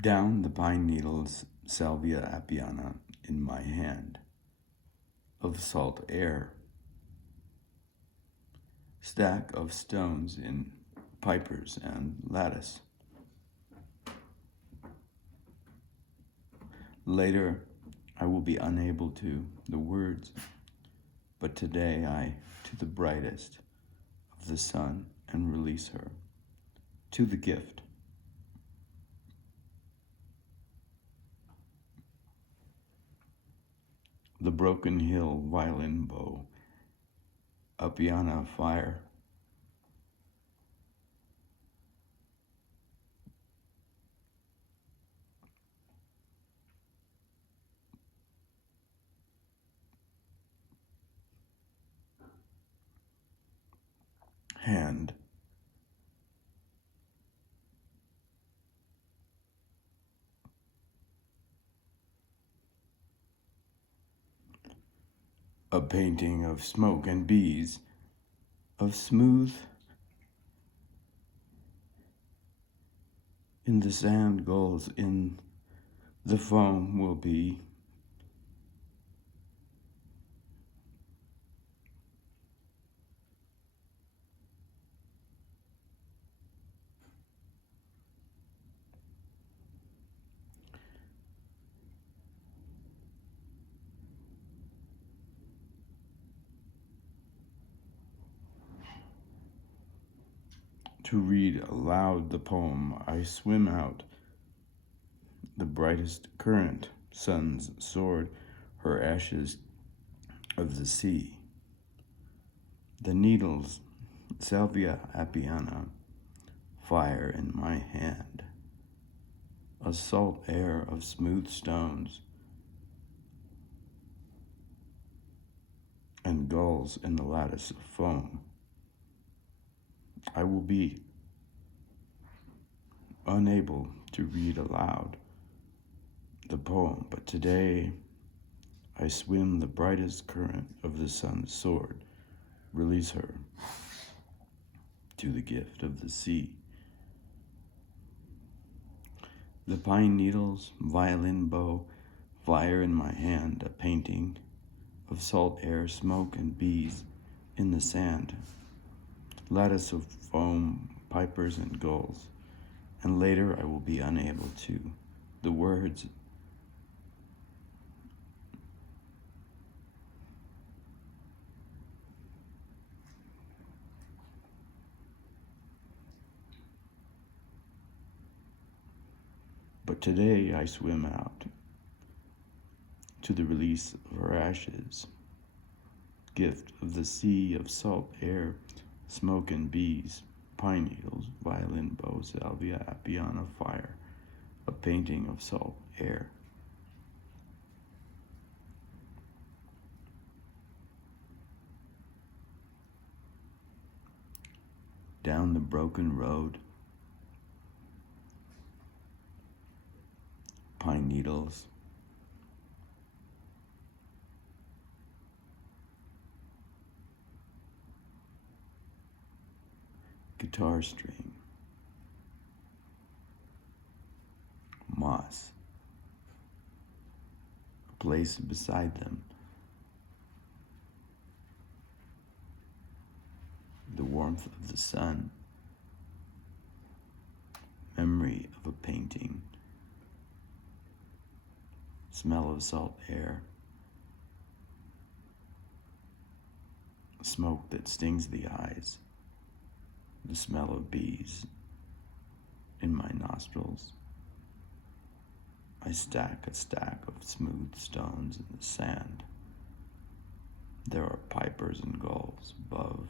Down the pine needles, Salvia apiana in my hand, of salt air. Stack of stones in pipers and lattice. Later, I will be unable to the words, but today I to the brightest of the sun and release her to the gift. The broken hill violin bow, apiana fire. Hand. A painting of smoke and bees, of smooth in the sand gulls in the foam will be. To read aloud the poem, I swim out the brightest current, sun's sword, her ashes of the sea. The needles, Salvia apiana, fire in my hand. A salt air of smooth stones and gulls in the lattice of foam. I will be unable to read aloud the poem, but today I swim the brightest current of the sun's sword, release her to the gift of the sea. The pine needles, violin bow, fire in my hand, a painting of salt air, smoke and bees in the sand, lattice of foam, pipers and gulls, and later I will be unable to the words. But today I swim out to the release of her ashes, gift of the sea of salt air, smoke and bees, pine needles, violin bow, salvia apiana fire, a painting of salt air. Down the broken road, pine needles, guitar string, moss, a place beside them, the warmth of the sun, memory of a painting, smell of salt air, smoke that stings the eyes, the smell of bees in my nostrils. I stack a stack of smooth stones in the sand. There are pipers and gulls above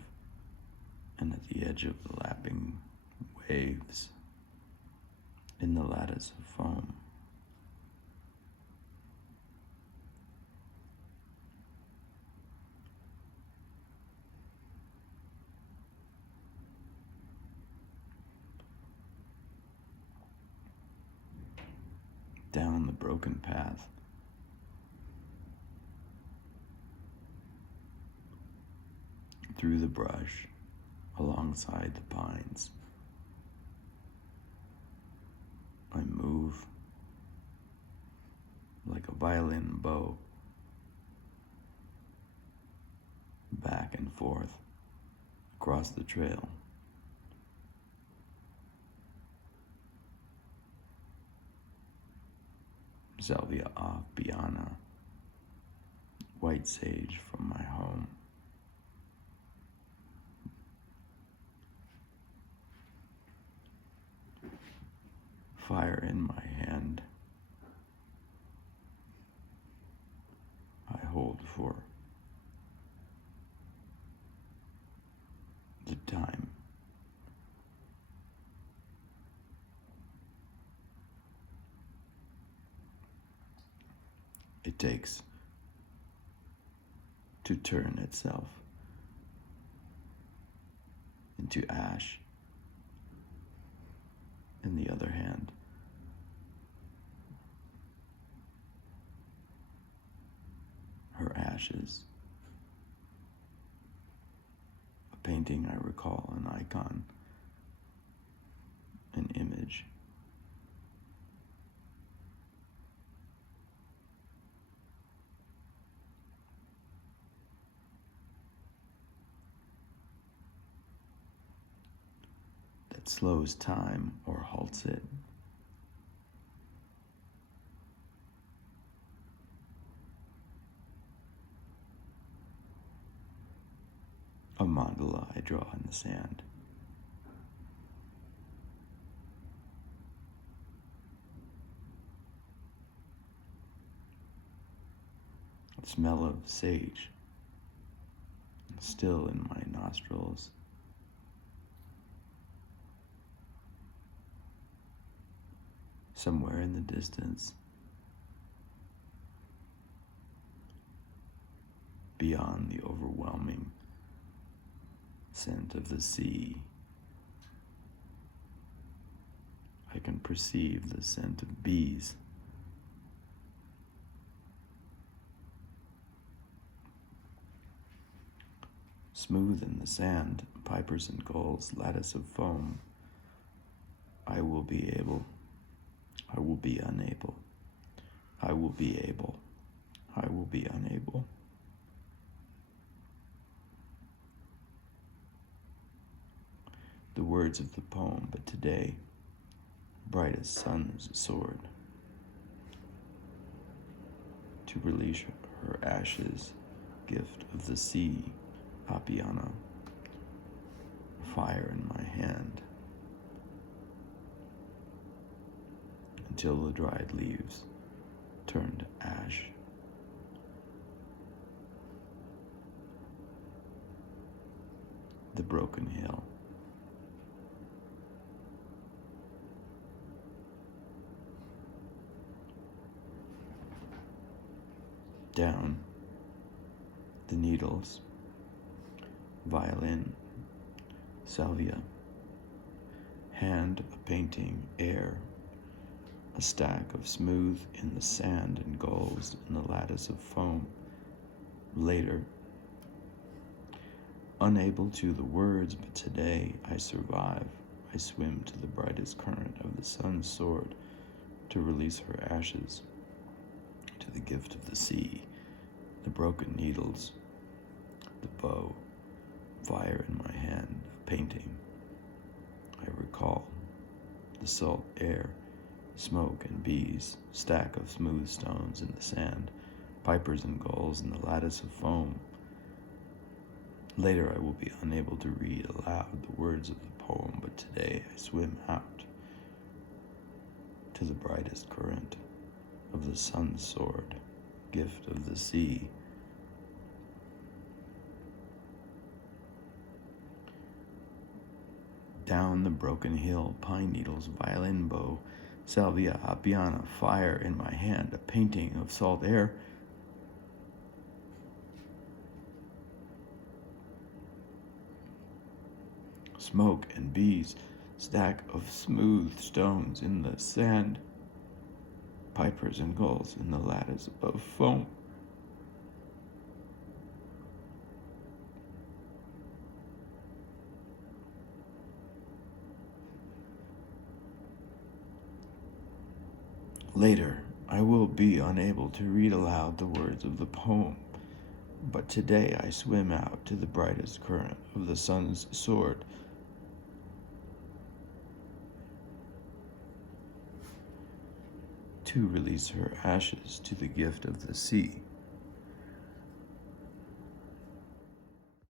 and at the edge of the lapping waves in the lattice of foam. Down the broken path, through the brush, alongside the pines, I move like a violin bow, back and forth across the trail. Salvia apiana, white sage from my home. Fire in my hand, I hold for the time. It takes to turn itself into ash. In the other hand, her ashes, a painting I recall, an icon, an image. That slows time or halts it. A mandala I draw in the sand. The smell of sage still in my nostrils. Somewhere in the distance, beyond the overwhelming scent of the sea, I can perceive the scent of bees. Smooth in the sand, pipers and gulls, lattice of foam. I will be able, I will be unable, I will be able, I will be unable. The words of the poem, but today, bright as sun's sword, to release her ashes, gift of the sea, apiana, fire in my hand, until the dried leaves turned ash. The broken hill. Down the needles, violin, salvia, hand a painting, air, a stack of smooth in the sand and gulls in the lattice of foam. Later, unable to the words, but today I survive. I swim to the brightest current of the sun's sword to release her ashes, to the gift of the sea, the broken needles, the bow, fire in my hand, a painting. I recall the salt air, smoke and bees, stack of smooth stones in the sand, pipers and gulls in the lattice of foam. Later I will be unable to read aloud the words of the poem, but today I swim out to the brightest current of the sun's sword, gift of the sea. Down the broken hill, pine needles, violin bow, salvia apiana, fire in my hand, a painting of salt air. Smoke and bees, stack of smooth stones in the sand, pipers and gulls in the lattice of foam. Later, I will be unable to read aloud the words of the poem, but today I swim out to the brightest current of the sun's sword to release her ashes to the gift of the sea.